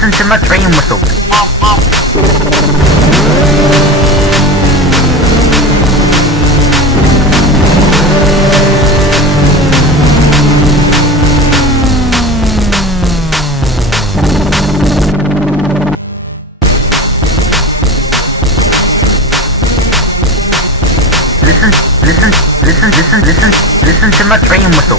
Listen to my train whistle. Listen to my train whistle.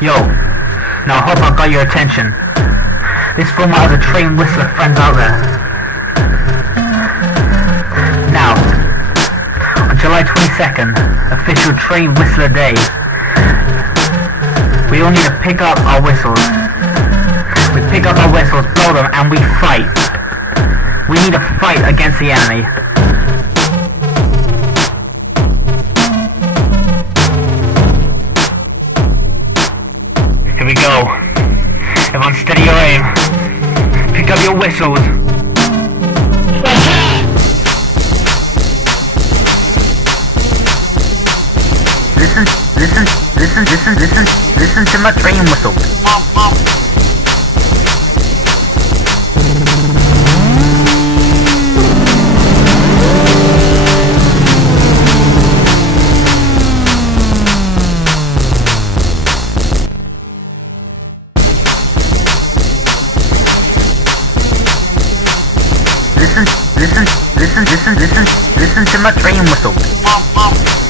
Yo, now I hope I got your attention. This for my other train whistler friends out there. Now, on July 22nd, official train whistler day, we all need to pick up our whistles. We pick up our whistles, blow them, and we fight. We need to fight against the enemy. Here we go. Everyone steady your aim. Pick up your whistles. Listen to my train whistle. Listen to my train whistle.